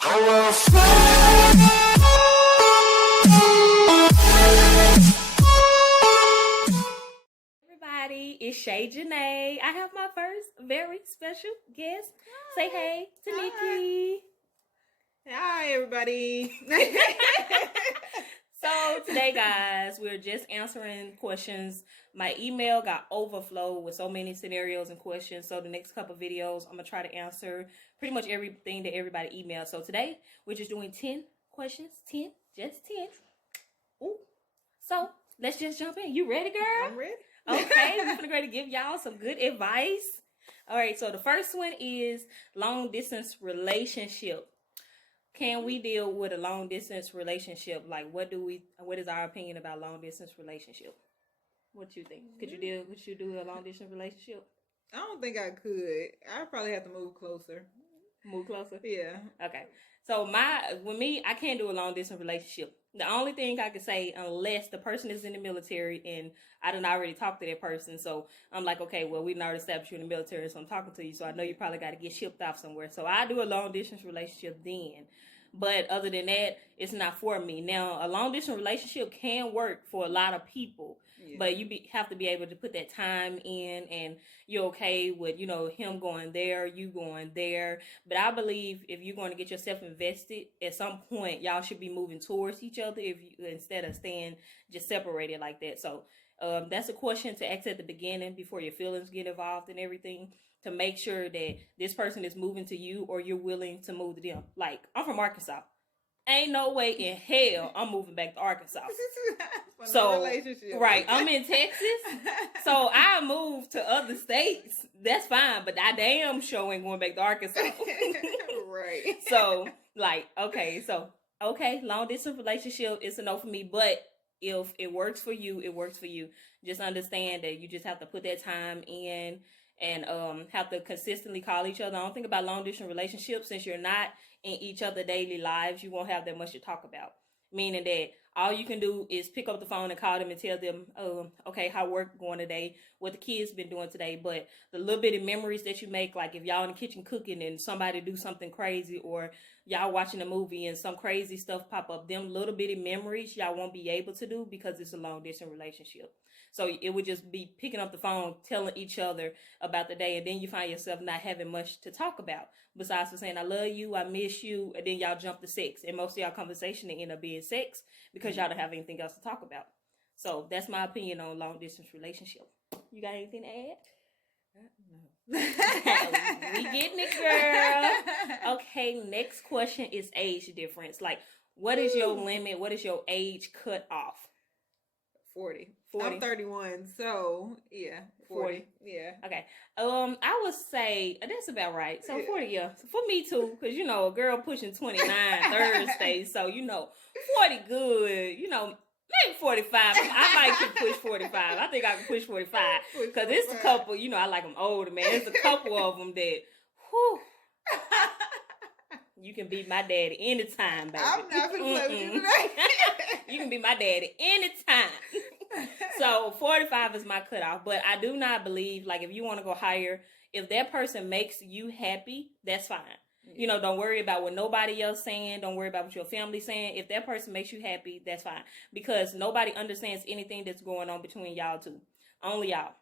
Everybody, it's ShayJanai. I have my first very special guest. Say hey to Nikki. Hi, everybody. So today, guys, we're just answering questions. My email got overflowed with so many scenarios and questions. So the next couple of videos, I'm going to try to answer pretty much everything that everybody emailed. So today, we're just doing 10 questions. 10, just 10. Ooh. So let's just jump in. You ready, girl? I'm ready. Okay, we're going to give y'all some good advice. All right, so the first one is long distance relationship. Can we deal with a long distance relationship? Like, what is our opinion about long distance relationship? What you think? Could you do a long distance relationship? I don't think I could. I'd probably have to move closer. Move closer? Yeah. Okay. So with me, I can't do a long distance relationship. The only thing I could say, unless the person is in the military and I done already talked to that person, so I'm like, okay, well, we already established you in the military, so I'm talking to you, so I know you probably got to get shipped off somewhere. So I do a long distance relationship then. But other than that, it's not for me. Now, a long distance relationship can work for a lot of people, but you have to be able to put that time in, and you're okay with, him going there, you going there. But I believe if you're going to get yourself invested, at some point, y'all should be moving towards each other instead of staying just separated like that. So that's a question to ask at the beginning before your feelings get involved and everything, to make sure that this person is moving to you or you're willing to move to them. Like, I'm from Arkansas. Ain't no way in hell I'm moving back to Arkansas. So, right, I'm in Texas. So I moved to other states. That's fine, but I damn sure ain't going back to Arkansas. Right. So, okay, long distance relationship is a no for me, but if it works for you, it works for you. Just understand that you just have to put that time in and have to consistently call each other. I don't think about long distance relationships, since you're not in each other's daily lives, you won't have that much to talk about. Meaning that all you can do is pick up the phone and call them and tell them, okay, how work going today, what the kids been doing today. But the little bit of memories that you make, like if y'all in the kitchen cooking and somebody do something crazy, or y'all watching a movie and some crazy stuff pop up, them little bitty memories y'all won't be able to do because it's a long distance relationship. So it would just be picking up the phone, telling each other about the day, and then you find yourself not having much to talk about besides for saying, I love you, I miss you, and then y'all jump to sex. And most of y'all conversation end up being sex because y'all don't have anything else to talk about. So that's my opinion on long distance relationship. You got anything to add? No. We getting it, girl. Okay, next question is age difference. Like, what is your limit? What is your age cut off? 40. I'm 31, so yeah, 40. Yeah. Okay. I would say that's about right. So 40, yeah. So for me too, because a girl pushing 29 Thursday, so 40 good. Maybe 45. I might can push 45. I think I can push 45 because it's a couple. I like them older, man. There's a couple of them that, whew. You can be my daddy anytime, baby. I'm not gonna play with you today. You can be my daddy anytime. So 45 is my cutoff, but I do not believe, like, if you want to go higher, if that person makes you happy, that's fine. Yeah. Don't worry about what nobody else saying. Don't worry about what your family's saying. If that person makes you happy, that's fine, because nobody understands anything that's going on between y'all two. Only y'all.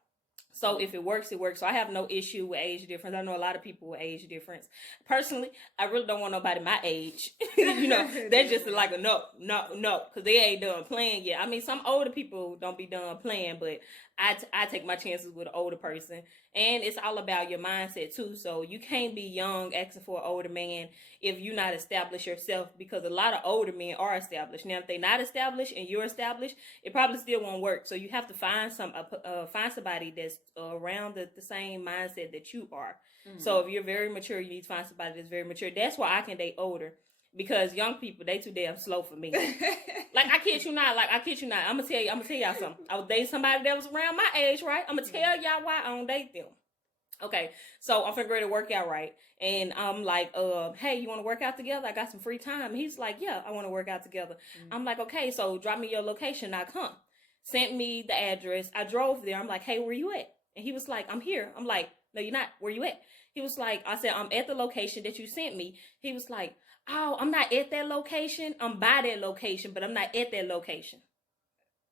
So if it works, it works. So I have no issue with age difference. I know a lot of people with age difference. Personally, I really don't want nobody my age. They're just like a no, because they ain't done playing yet. I mean, some older people don't be done playing, but I take my chances with an older person. And it's all about your mindset too. So you can't be young asking for an older man if you're not established yourself, because a lot of older men are established. Now, if they're not established and you're established, it probably still won't work. So you have to find somebody that's around the same mindset that you are. Mm-hmm. So if you're very mature, you need to find somebody that's very mature. That's why I can date older. Because young people, they too damn slow for me. Like, I kid you not. I'm gonna tell y'all something. I was dating somebody that was around my age, right? I'm gonna tell y'all why I don't date them. Okay, so I'm finna ready to work out, right? And I'm like, hey, you want to work out together? I got some free time. And he's like, yeah, I want to work out together. Mm-hmm. I'm like, okay, so drop me your location. I come. Sent me the address. I drove there. I'm like, hey, where you at? And he was like, I'm here. I'm like, No, you're not. Where you at? He was like, I said, I'm at the location that you sent me. He was like, oh, I'm not at that location. I'm by that location, but I'm not at that location.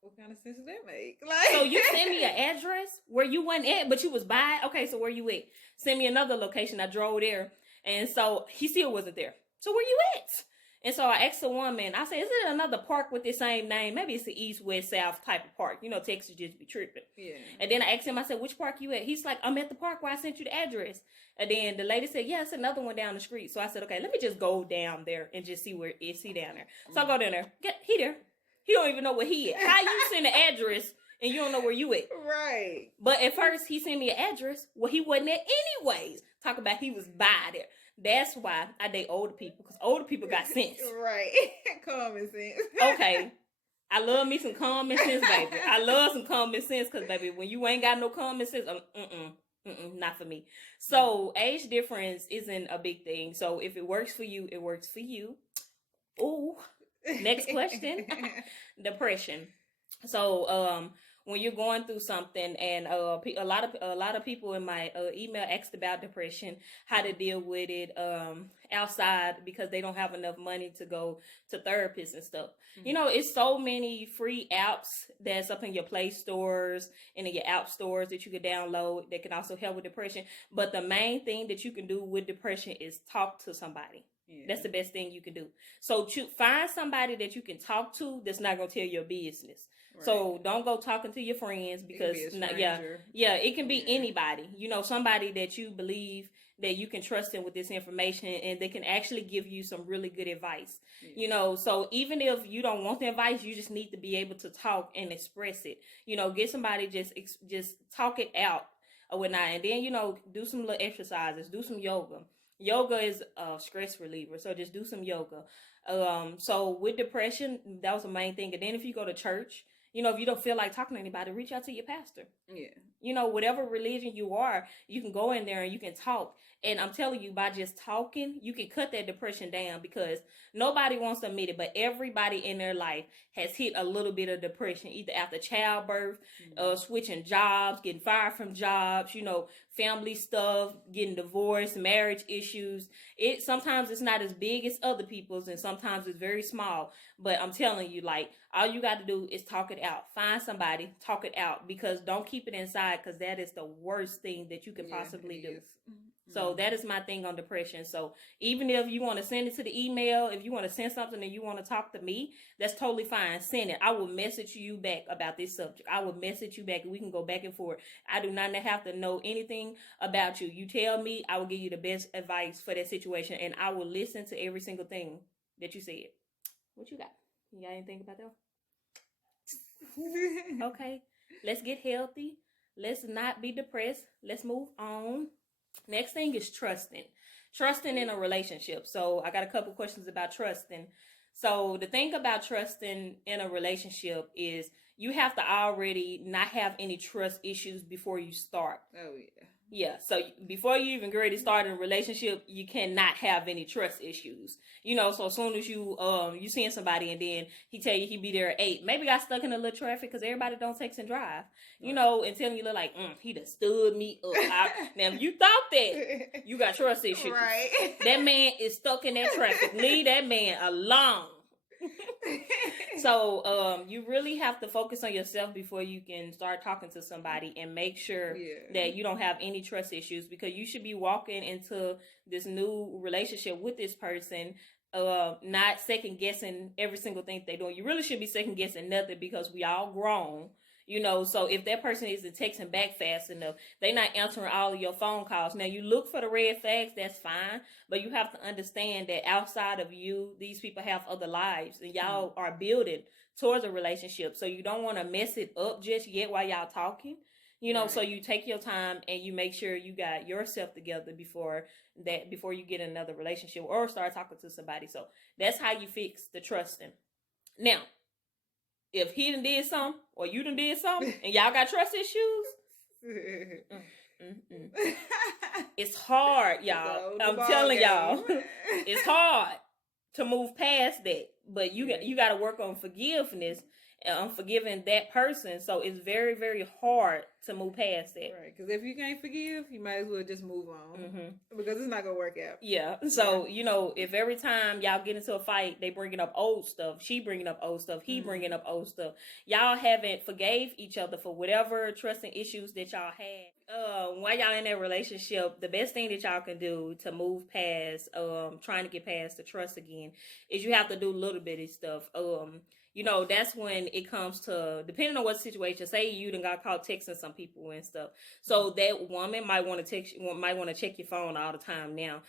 What kind of sense does that make? Like, so you send me an address where you wasn't at, but you was by. Okay, so where you at? Send me another location. I drove there, and so he still wasn't there. So where you at? And so I asked the woman, I said, is it another park with the same name? Maybe it's the East, West, South type of park. You know, Texas just be tripping. Yeah. And then I asked him, I said, which park you at? He's like, I'm at the park where I sent you the address. And then the lady said, yeah, it's another one down the street. So I said, okay, let me just go down there and just see where is he down there. So I go down there. He there. He don't even know where he at. How you send the address and you don't know where you at? Right. But at first he sent me an address where he wasn't at anyways. Talk about he was by there. That's why I date older people, because older people got sense. Right. Common sense. Okay. I love me some common sense, baby. I love some common sense, because, baby, when you ain't got no common sense, not for me. So, age difference isn't a big thing. So, if it works for you, it works for you. Ooh. Next question. Depression. So, when you're going through something, and a lot of people in my email asked about depression, how to deal with it outside, because they don't have enough money to go to therapists and stuff. Mm-hmm. You know, it's so many free apps that's up in your Play stores and in your app stores that you can download that can also help with depression. But the main thing that you can do with depression is talk to somebody. Yeah. That's the best thing you can do. So find somebody that you can talk to that's not going to tell your business. Right. So don't go talking to your friends, because it can be anybody. You know, somebody that you believe that you can trust in with this information, and they can actually give you some really good advice. Yeah. You know, so even if you don't want the advice, you just need to be able to talk and express it. You know, get somebody, just talk it out or whatnot, and then, you know, do some little exercises, do some yoga. Yoga is a stress reliever, so just do some yoga. So with depression, that was the main thing. And then if you go to church, you know, if you don't feel like talking to anybody, reach out to your pastor. Yeah. You know, whatever religion you are, you can go in there and you can talk. And I'm telling you, by just talking, you can cut that depression down, because nobody wants to admit it, but everybody in their life has hit a little bit of depression, either after childbirth, switching jobs, getting fired from jobs, you know, family stuff, getting divorced, marriage issues. Sometimes it's not as big as other people's, and sometimes it's very small. But I'm telling you, like, all you got to do is talk it out. Find somebody, talk it out, because don't keep it inside, because that is the worst thing that you can possibly do. So that is my thing on depression. So even if you want to send it to the email, if you want to send something and you want to talk to me, that's totally fine. Send it. I will message you back about this subject. I will message you back, and we can go back and forth. I do not have to know anything about you. You tell me, I will give you the best advice for that situation, and I will listen to every single thing that you said. What you got? You got anything about that? Okay. Let's get healthy. Let's not be depressed. Let's move on. Next thing is trusting. Trusting in a relationship. So I got a couple questions about trusting. So the thing about trusting in a relationship is you have to already not have any trust issues before you start. Oh, yeah. Yeah, so before you even get ready to start in a relationship, you cannot have any trust issues. You know, so as soon as you seeing somebody and then he tell you he be there at 8, maybe got stuck in a little traffic because everybody don't text and drive. You know, and telling you look like, he done stood me up. Now, if you thought that, you got trust issues. Right. That man is stuck in that traffic. Leave that man alone. So you really have to focus on yourself before you can start talking to somebody, and make sure that you don't have any trust issues, because you should be walking into this new relationship with this person not second guessing every single thing they're doing. You really should be second guessing nothing, because we all grown. You know, so if that person isn't texting back fast enough, they're not answering all of your phone calls. Now, you look for the red flags, that's fine. But you have to understand that outside of you, these people have other lives. And y'all are building towards a relationship. So you don't want to mess it up just yet while y'all talking. You know, so you take your time and you make sure you got yourself together before you get another relationship or start talking to somebody. So that's how you fix the trusting. Now, if he done did something or you done did something and y'all got trust issues, it's hard, y'all. I'm telling y'all, it's hard to move past that. But you got to work on forgiveness and forgiving that person. So it's very, very hard to move past that. Right, because if you can't forgive, you might as well just move on. Because it's not going to work out. Yeah. So, if every time y'all get into a fight, they bringing up old stuff, she bringing up old stuff, he bringing up old stuff, y'all haven't forgave each other for whatever trusting issues that y'all had. While y'all in that relationship, the best thing that y'all can do to move past, trying to get past the trust again, is you have to do little bitty stuff. That's when it comes to, depending on what situation, say you done got caught texting some people and stuff. So that woman might want to check your phone all the time now.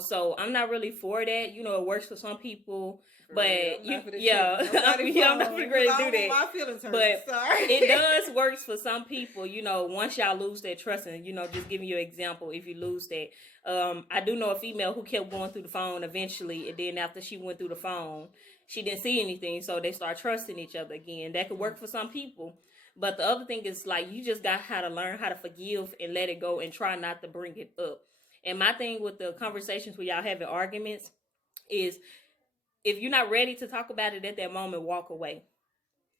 So I'm not really for that. It works for some people. But I'm not going to do that. My feelings hurt. But sorry. It does work for some people. Once y'all lose that trust, and just giving you an example, if you lose that, I do know a female who kept going through the phone eventually, and then after she went through the phone, she didn't see anything, so they start trusting each other again. That could work for some people. But the other thing is, like, you just got to learn how to forgive and let it go and try not to bring it up. And my thing with the conversations where y'all having arguments is, if you're not ready to talk about it at that moment, walk away.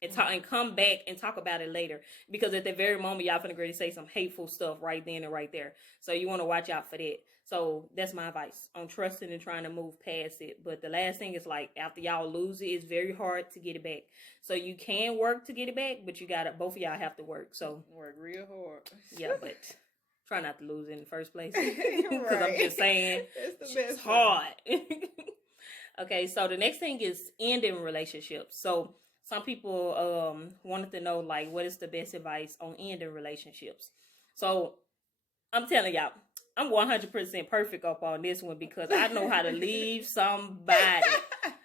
And come back and talk about it later. Because at that very moment, y'all finna ready to say some hateful stuff right then and right there. So you want to watch out for that. So that's my advice on trusting and trying to move past it. But the last thing is, like, after y'all lose it, it's very hard to get it back. So you can work to get it back, but both of y'all have to work. So work real hard. Yeah, but try not to lose it in the first place. Because I'm just saying, it's hard. Okay, so the next thing is ending relationships. So some people wanted to know, like, what is the best advice on ending relationships? So I'm telling y'all, I'm 100% perfect up on this one because I know how to leave somebody.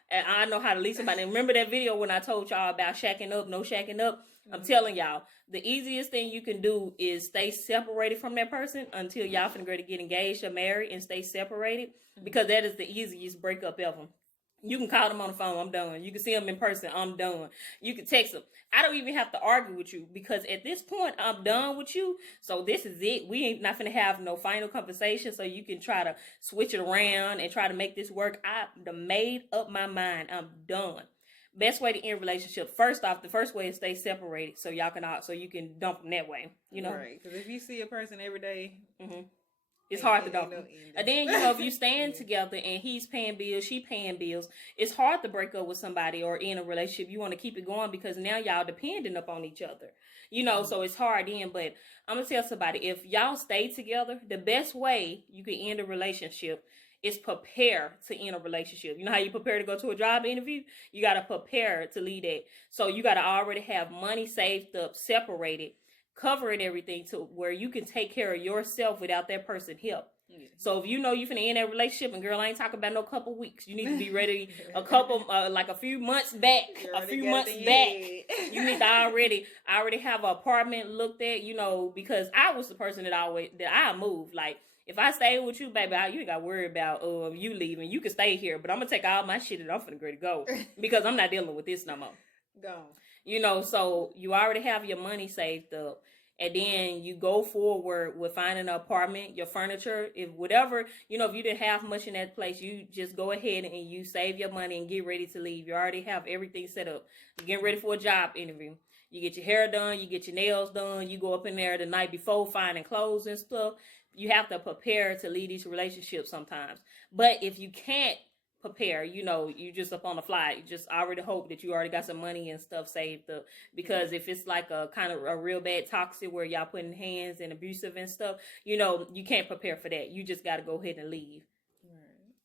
And I know how to leave somebody. And remember that video when I told y'all about shacking up, no shacking up? I'm telling y'all, the easiest thing you can do is stay separated from that person until y'all finna go to get engaged or married, and stay separated, because that is the easiest breakup ever. You can call them on the phone, I'm done. You can see them in person, I'm done. You can text them. I don't even have to argue with you, because at this point, I'm done with you. So this is it. We ain't not finna have no final conversation, so you can try to switch it around and try to make this work. I done made up my mind. I'm done. Best way to end relationship. First off, the first way is stay separated, so y'all can so you can dump them that way. Right? Because if you see a person every day, it's hard to dump them. And then if you stand together and he's paying bills, she paying bills, it's hard to break up with somebody or in a relationship. You want to keep it going because now y'all depending upon each other. So it's hard then. But I'm gonna tell somebody, if y'all stay together, the best way you can end a relationship is prepare to end a relationship. You know how you prepare to go to a job interview? You got to prepare to lead that. So you got to already have money saved up, separated, covering everything to where you can take care of yourself without that person help. Yeah. So if you know you finna end that relationship, and girl, I ain't talking about no couple weeks. You need to be ready a couple, like a few months back. You need to already have an apartment looked at, because I was the person that I moved. Like, if I stay with you, baby, you ain't got to worry about you leaving. You can stay here, but I'm going to take all my shit and I'm finna go because I'm not dealing with this no more. Gone. So you already have your money saved up. And then you go forward with finding an apartment, your furniture, if whatever, if you didn't have much in that place, you just go ahead and you save your money and get ready to leave. You already have everything set up. You're getting ready for a job interview. You get your hair done, you get your nails done, you go up in there the night before finding clothes and stuff. You have to prepare to lead these relationships sometimes. But if you can't prepare, you just up on the fly. You just already hope that you already got some money and stuff saved up. Because if it's like a kind of a real bad toxic where y'all putting hands and abusive and stuff, you can't prepare for that. You just got to go ahead and leave. Right.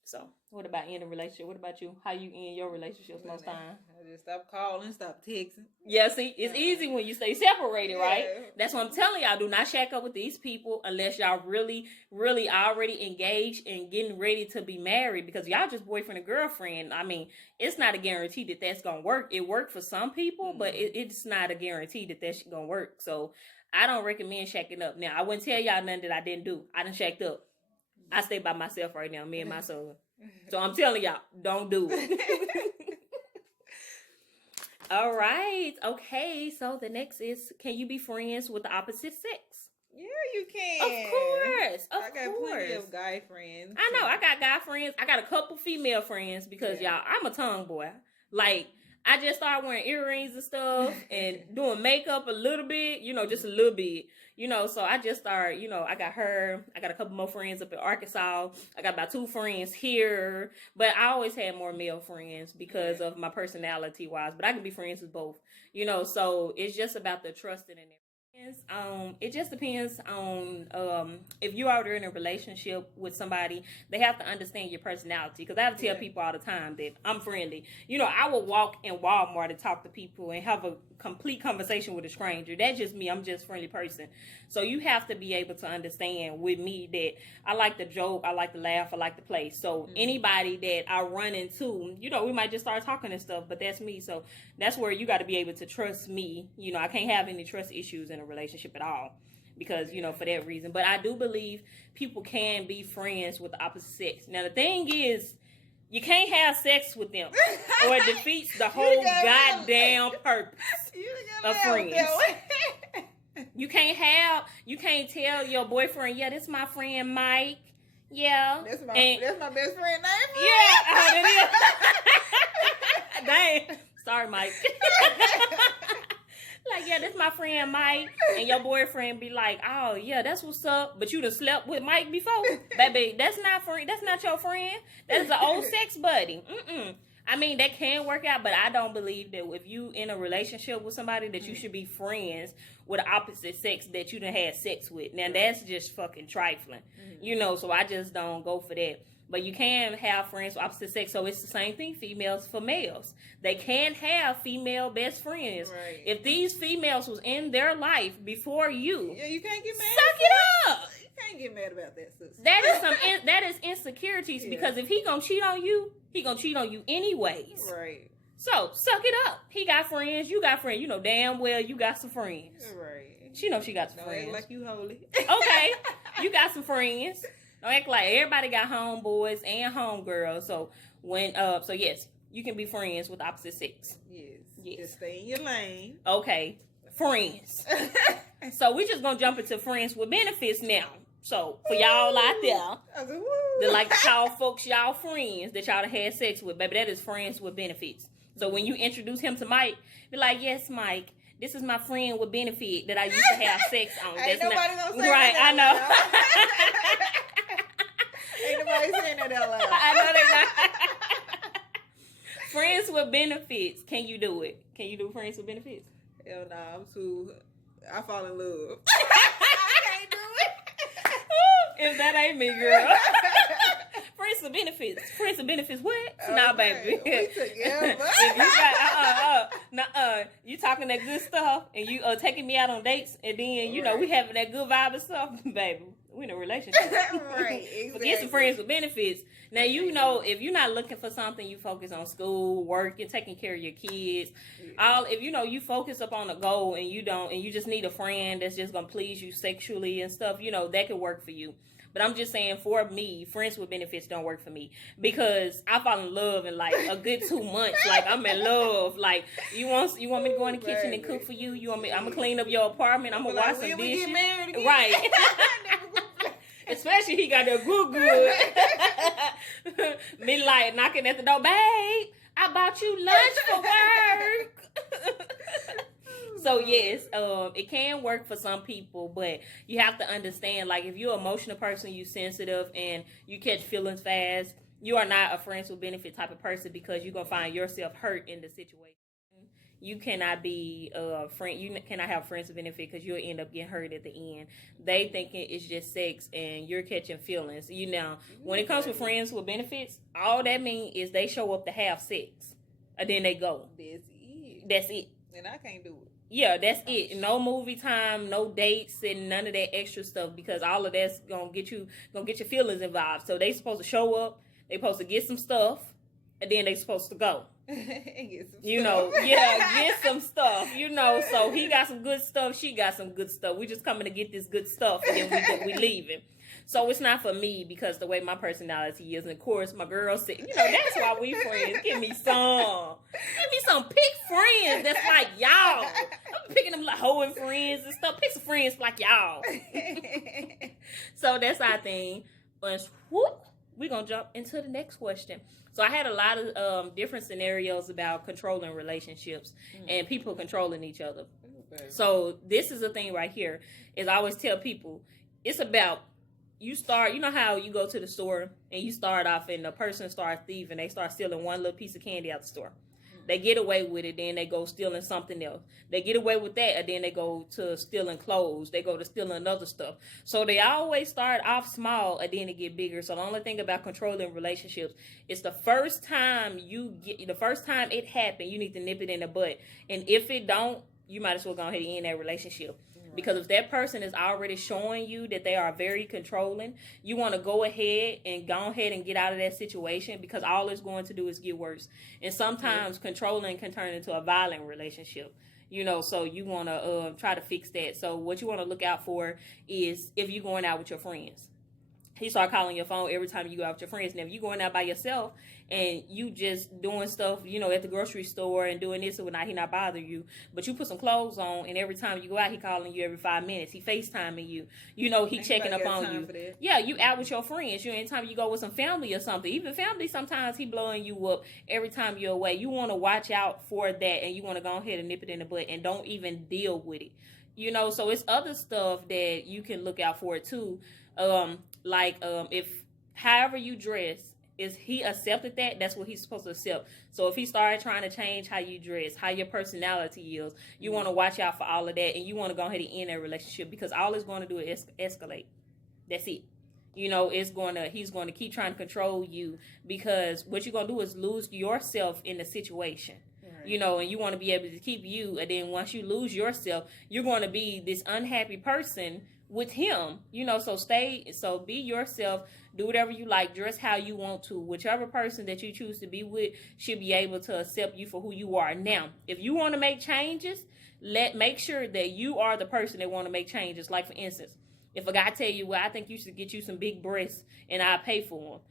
So what about ending a relationship? What about you? How you end your relationships most time? I just stop calling, stop texting. Yeah, see, it's easy when you stay separated, right? That's what I'm telling y'all. Do not shack up with these people unless y'all really, really already engaged and getting ready to be married, because y'all just boyfriend and girlfriend. I mean, it's not a guarantee that that's going to work. It worked for some people, but it's not a guarantee that that's going to work. So I don't recommend shacking up. Now, I wouldn't tell y'all nothing that I didn't do. I done shacked up. I stay by myself right now, me and my son. So I'm telling y'all, don't do it. All right. Okay. So the next is, can you be friends with the opposite sex? Yeah, you can. Of course. I got plenty of guy friends. I know. I got guy friends. I got a couple female friends because, y'all, I'm a tongue boy. Like, I just started wearing earrings and stuff and doing makeup a little bit, just a little bit, so I just started, I got her, I got a couple more friends up in Arkansas, I got about 2 friends here, but I always had more male friends because of my personality wise, but I can be friends with both, so it's just about the trusting and everything. It just depends on if you're already in a relationship with somebody, they have to understand your personality. Because I have to tell people all the time that I'm friendly. I will walk in Walmart and talk to people and have a complete conversation with a stranger. That's just me. I'm just a friendly person. So you have to be able to understand with me that I like to joke, I like to laugh, I like to play. So anybody that I run into, we might just start talking and stuff, but that's me. So that's where you got to be able to trust me. I can't have any trust issues in a relationship at all because, for that reason. But I do believe people can be friends with the opposite sex. Now, the thing is, you can't have sex with them or it defeats the whole goddamn purpose of friends. You can't tell your boyfriend, yeah, this is my friend Mike. Yeah. That's my best friend name. Yeah. Dang. Sorry, Mike. Like, yeah, this my friend Mike, and your boyfriend be like, oh yeah, that's what's up. But you done slept with Mike before, baby. That's not your friend. That is an old sex buddy. I mean, that can work out, but I don't believe that if you in a relationship with somebody that you should be friends with the opposite sex that you done had sex with. Now that's just fucking trifling, So I just don't go for that. But you can have friends with opposite sex, so it's the same thing, females for males. They can have female best friends. Right. If these females was in their life before you, you can't get mad. Suck it up. You can't get mad about that, sister. That is insecurities because if he gonna cheat on you, he gonna cheat on you anyways. Right. So suck it up. He got friends, you got friends. You know damn well you got some friends. Right. She know she got some friends. Act like you holy. Okay, you got some friends. Don't act like everybody got homeboys and homegirls. So yes, you can be friends with opposite sex. Yes. Just stay in your lane. Okay, friends. So we just gonna jump into friends with benefits now. So for y'all out there that like to call folks y'all friends that y'all had sex with, baby, that is friends with benefits. So when you introduce him to Mike, be like, yes, Mike, this is my friend with benefit that I used to have sex on. Ain't nobody gonna say right, that I know. Ain't nobody saying that out loud. I know they not. Friends with benefits. Can you do it? Can you do friends with benefits? Hell nah, I fall in love. I can't do it. If that ain't me, girl. Friends with benefits. Friends with benefits. What? Okay. Nah, baby. We together. If you got you talking that good stuff and you taking me out on dates and then we having that good vibe and stuff, baby. We in a relationship. Right, exactly. Forget some friends with benefits. Now, if you're not looking for something, you focus on school, work, you're taking care of your kids. If you focus up on a goal and you just need a friend that's just going to please you sexually and stuff, that could work for you. But I'm just saying, for me, friends with benefits don't work for me because I fall in love in like a good 2 months. Like I'm in love. Like you want me to go in the kitchen and cook for you? I'm gonna clean up your apartment. I'm gonna wash some dishes. We get married again? Right. Especially he got that good. Me like knocking at the door, babe. I bought you lunch for work. So yes, it can work for some people, but you have to understand, like if you're an emotional person, you sensitive, and you catch feelings fast, you are not a friends with benefit type of person because you're gonna find yourself hurt in the situation. You cannot be a friend. You cannot have friends with benefit because you'll end up getting hurt at the end. They thinking it's just sex and you're catching feelings. When it comes to friends with benefits, all that means is they show up to have sex, and then they go. That's it. And I can't do it. Yeah, that's it. No movie time, no dates, and none of that extra stuff because all of that's gonna get your feelings involved. So they supposed to show up, they supposed to get some stuff, and then they supposed to go. Get some stuff. So he got some good stuff, she got some good stuff. We just coming to get this good stuff, and then we leaving. So it's not for me because the way my personality is. And of course, my girl said, that's why we friends. Give me some pick friends that's like y'all. I'm picking them like hoeing friends and stuff. Pick some friends like y'all. So that's our thing. But we're going to jump into the next question. So I had a lot of different scenarios about controlling relationships and people controlling each other. Okay. So this is the thing right here is I always tell people it's about you know how you go to the store and you start off and the person starts thieving. They start stealing one little piece of candy out the store. They get away with it, then they go stealing something else. They get away with that, and then they go to stealing clothes. They go to stealing other stuff. So they always start off small, and then they get bigger. So the only thing about controlling relationships is the first time it happened, you need to nip it in the butt. And if it don't, you might as well go ahead and end that relationship. Because if that person is already showing you that they are very controlling, you want to go ahead and get out of that situation because all it's going to do is get worse. And sometimes controlling can turn into a violent relationship. So you want to try to fix that. So what you want to look out for is if you're going out with your friends. He start calling your phone every time you go out with your friends. Now, if you're going out by yourself and you just doing stuff, at the grocery store and doing this or not, he not bother you. But you put some clothes on, and every time you go out, he calling you every 5 minutes. He FaceTiming you. He checking up on you. Yeah, you out with your friends. Anytime you go with some family or something. Even family, sometimes he blowing you up every time you're away. You want to watch out for that, and you want to go ahead and nip it in the butt and don't even deal with it. So it's other stuff that you can look out for too. If however you dress, is he accepted that's what he's supposed to accept. So if he started trying to change how you dress, how your personality is, you want to watch out for all of that, and you want to go ahead and end that relationship because all it's going to do is escalate. That's it. He's going to keep trying to control you because what you're going to do is lose yourself in the situation. Right. And you want to be able to keep you, and then once you lose yourself, you're going to be this unhappy person with him, so be yourself, do whatever you like, dress how you want to. Whichever person that you choose to be with should be able to accept you for who you are. Now, if you want to make changes, make sure that you are the person that want to make changes. Like, for instance, if a guy tell you, well, I think you should get you some big breasts and I'll pay for them.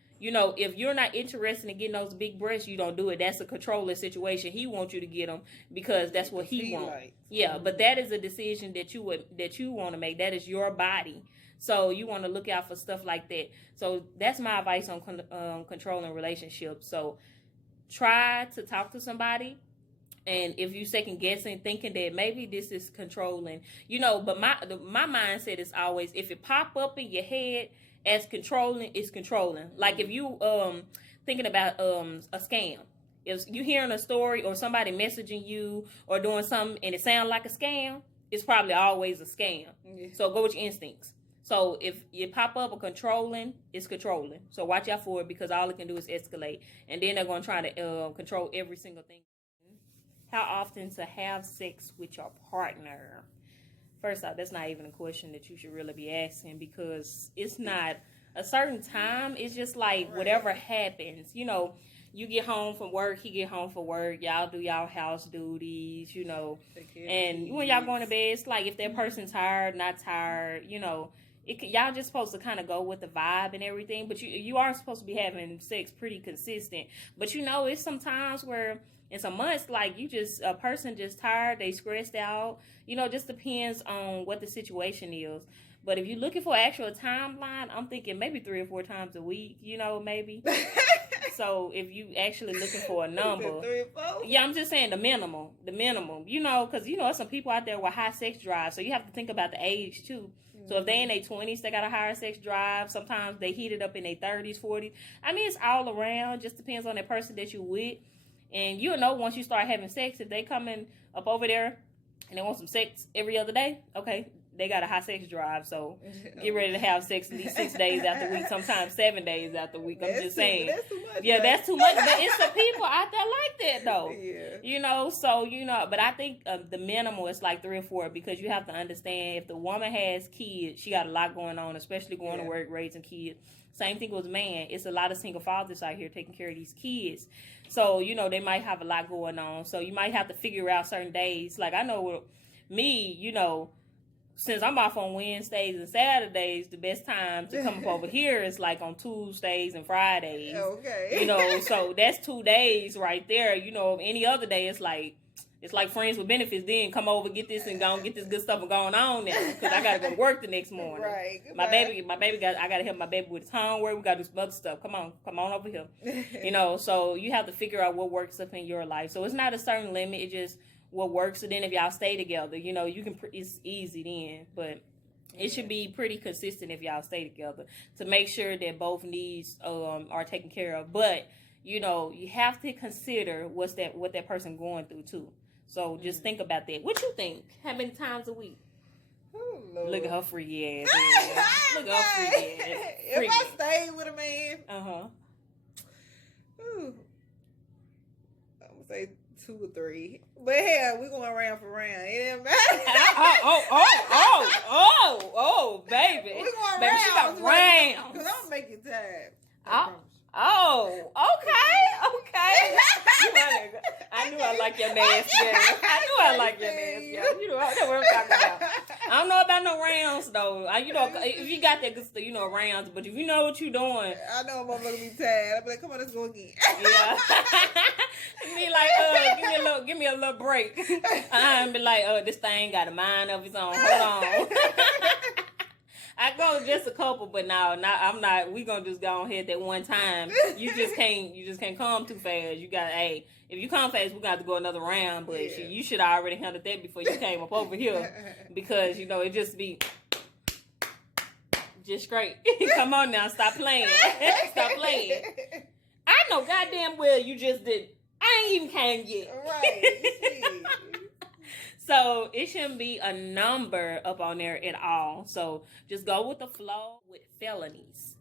If you're not interested in getting those big breasts, you don't do it. That's a controlling situation. He wants you to get them because that's what he wants. Yeah, but that is a decision that you want to make. That is your body. So you want to look out for stuff like that. So that's my advice on controlling relationships. So try to talk to somebody. And if you second guessing, thinking that maybe this is controlling, but my mindset is always, if it pop up in your head as controlling, it's controlling. Like if you thinking about a scam. If you hearing a story or somebody messaging you or doing something and it sounds like a scam, it's probably always a scam. Yeah. So go with your instincts. So if you pop up a controlling, it's controlling. So watch out for it because all it can do is escalate. And then they're going to try to control every single thing. How often to have sex with your partner? First off, that's not even a question that you should really be asking because it's not a certain time. It's just like whatever happens. You get home from work, he get home from work, y'all do y'all house duties, and when y'all going to bed, it's like if that person's tired, not tired, y'all just supposed to kind of go with the vibe and everything, but you are supposed to be having sex pretty consistent. But it's sometimes where in some months, like a person just tired, they stressed out, just depends on what the situation is. But if you're looking for an actual timeline, I'm thinking maybe 3 or 4 times a week, maybe. So if you actually looking for a number, 3 or 4? Yeah, I'm just saying the minimum, because there's some people out there with high sex drive, so you have to think about the age too. Mm-hmm. So if they in their 20s, they got a higher sex drive. Sometimes they heat it up in their 30s, 40s. I mean, it's all around. Just depends on the person that you're with, and you'll know once you start having sex if they coming up over there and they want some sex every other day. Okay. They got a high sex drive, so get ready to have sex at least 6 days out the week, sometimes 7 days out the week. I'm just saying. That's too much. Yeah, that's too much. But it's the people out there like that, though. Yeah. But I think the minimal is like 3 or 4 because you have to understand if the woman has kids, she got a lot going on, especially going to work, raising kids. Same thing with man. It's a lot of single fathers out here taking care of these kids. So, they might have a lot going on. So you might have to figure out certain days. Like I know with me, since I'm off on Wednesdays and Saturdays, the best time to come up over here is like on Tuesdays and Fridays. Okay. So that's 2 days right there. Any other day, it's It's like friends with benefits. Then come over, get this, and go and get this good stuff going on now, because I gotta go to work the next morning. Right. My baby I gotta help my baby with his homework. We gotta do some other stuff. Come on over here. So you have to figure out what works up in your life. So it's not a certain limit. It's just what works. And then if y'all stay together, you can. It's easy then, but it should be pretty consistent if y'all stay together to make sure that both needs are taken care of. But you have to consider what that person going through too. So just think about that. What you think? How many times a week? Oh, Lord. Look at her freaky ass. Look at her freaky ass. If I stayed with a man, I'm gonna say 2 or 3. But hell, we going round for round. It didn't matter. Oh, baby. We going baby, round. She got round. Because I'm making time. Okay. I knew I like your nasty ass. You know what I'm talking about. I don't know about no rounds though. If you got that good stuff, rounds. But if you know what you're doing, I know I'm gonna be tired. I'll be like, come on, let's go again. Yeah. Be like, give me a little break. And be like, this thing got a mind of its own. Hold on. I go just a couple, but no, I'm not. We gonna just go ahead that one time. You just can't come too fast. You got, if you come fast, we got to go another round. But you should have already handled that before you came up over here, because it just be just straight. Come on now, stop playing. Stop playing. I know goddamn well you just did. I ain't even came yet. Right. So it shouldn't be a number up on there at all. So just go with the flow with felonies.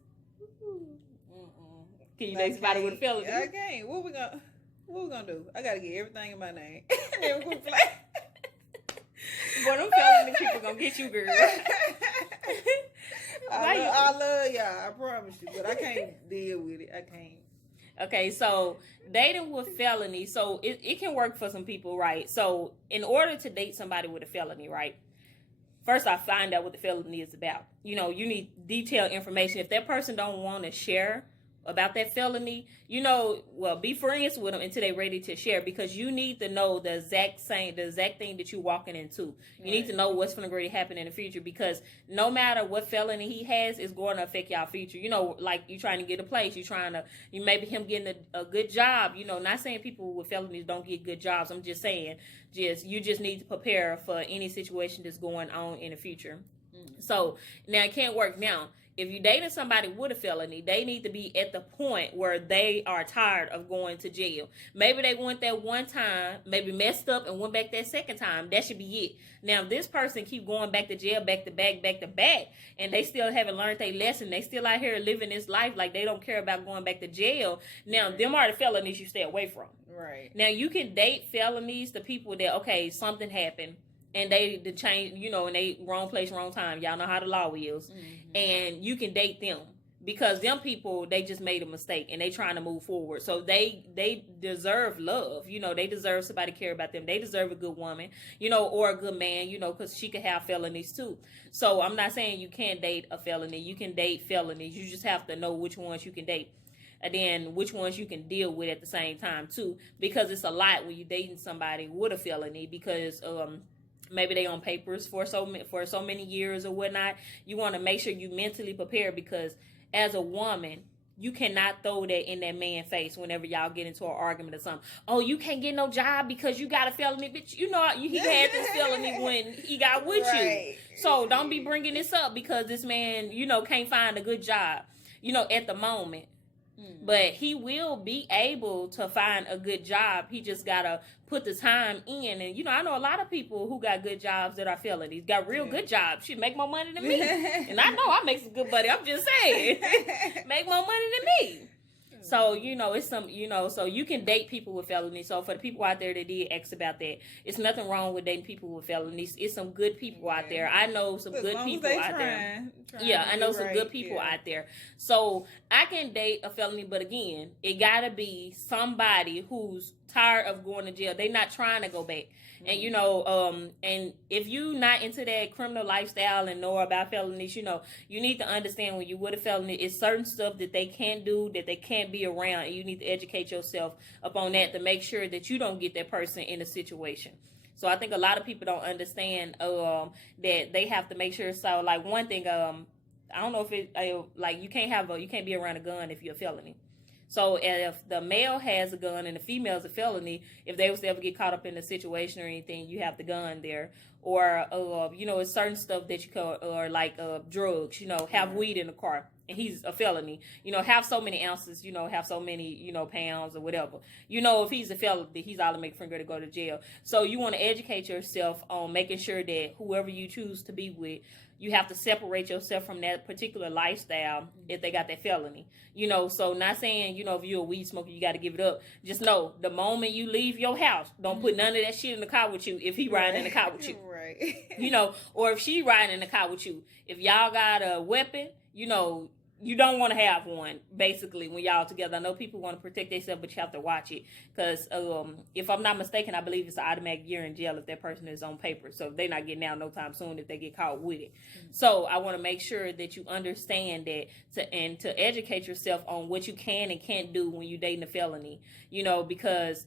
Can you date somebody with a felony? I can't. What we gonna do? I gotta get everything in my name. Then we play. Boy, them felony people gonna get you, girl. I love y'all. I promise you, but I can't deal with it. I can't. Okay, so dating with felony, so it can work for some people, right? So in order to date somebody with a felony, right? First, I find out what the felony is about. You need detailed information. If that person don't want to share about that felony, be friends with them until they're ready to share, because you need to know the exact thing that you're walking into. You need to know what's going to happen in the future, because no matter what felony he has, it's going to affect y'all future. Like you trying to get a place, you maybe him getting a good job. Not saying people with felonies don't get good jobs. I'm just saying, you just need to prepare for any situation that's going on in the future. So now it can't work now. If you're dating somebody with a felony, they need to be at the point where they are tired of going to jail. Maybe they went there one time, maybe messed up and went back that second time. That should be it. Now, if this person keep going back to jail, back to back, and they still haven't learned their lesson, they still out here living this life like they don't care about going back to jail. Now, them are the felonies you stay away from. Right. Now, you can date felonies to people that, something happened. And they change, and they wrong place, wrong time. Y'all know how the law is. Mm-hmm. And you can date them, because them people, they just made a mistake and they trying to move forward. So they deserve love. They deserve somebody to care about them. They deserve a good woman, or a good man, because she could have felonies too. So I'm not saying you can't date a felony. You can date felonies. You just have to know which ones you can date. And then which ones you can deal with at the same time too. Because it's a lot when you're dating somebody with a felony, because maybe they on papers for so many years or whatnot. You want to make sure you mentally prepare, because as a woman, you cannot throw that in that man's face whenever y'all get into an argument or something. Oh, you can't get no job because you got a felony, bitch. He had this felony when he got with you. So don't be bringing this up because this man, can't find a good job, at the moment. But he will be able to find a good job. He just got to put the time in. And, I know a lot of people who got good jobs that are felonies, got real good jobs. She make more money than me. And I know I make some good money. I'm just saying. Make more money than me. So, it's some, so you can date people with felonies. So for the people out there that did ask about that, it's nothing wrong with dating people with felonies. It's some good people out there. I know some good people out there. Yeah, I know some good people out there. So I can date a felony, but again, it gotta be somebody who's tired of going to jail. They're not trying to go back. And, you know, and if you not into that criminal lifestyle and know about felonies, you know, you need to understand when you with a felony, it's certain stuff that they can't do, that they can't be around. And you need to educate yourself upon that to make sure that you don't get that person in a situation. So I think a lot of people don't understand that they have to make sure. So, like, one thing, I don't know if it, like, you can't be around a gun if you're a felony. So if the male has a gun and the female is a felony, if they was to ever get caught up in a situation or anything, you have the gun there. Or, you know, it's certain stuff that you could, or like drugs, you know, have weed in the car and he's a felony. You know, have so many ounces, you know, have so many, you know, pounds or whatever. You know, if he's a felony, he's automatic finger to go to jail. So you want to educate yourself on making sure that whoever you choose to be with, you have to separate yourself from that particular lifestyle if they got that felony. You know, so not saying, you know, if you're a weed smoker, you got to give it up. Just know, the moment you leave your house, don't put none of that shit in the car with you if he riding in the car with you. Right. You know, or if she riding in the car with you. If y'all got a weapon, you know, you don't want to have one, basically, when y'all together. I know people want to protect themselves, but you have to watch it. Because if I'm not mistaken, I believe it's an automatic year in jail if that person is on paper. So they're not getting out no time soon if they get caught with it. Mm-hmm. So I want to make sure that you understand that to educate yourself on what you can and can't do when you're dating a felony. You know, because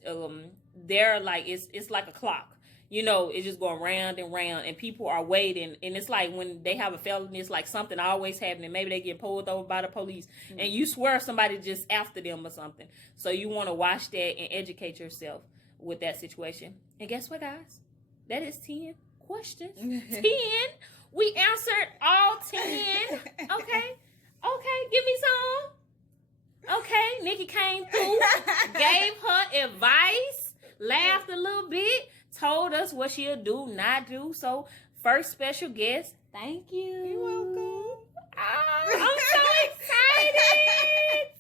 they're like, it's like a clock. You know, it's just going round and round, and people are waiting. And it's like when they have a felony, it's like something always happening. Maybe they get pulled over by the police, and you swear somebody just after them or something. So you want to watch that and educate yourself with that situation. And guess what, guys? That is 10 questions. 10. We answered all 10. Okay, give me some. Okay, Nikki came through, gave her advice, laughed a little bit, told us what she'll do, not do. So, first special guest, thank you. You're welcome. I'm so excited.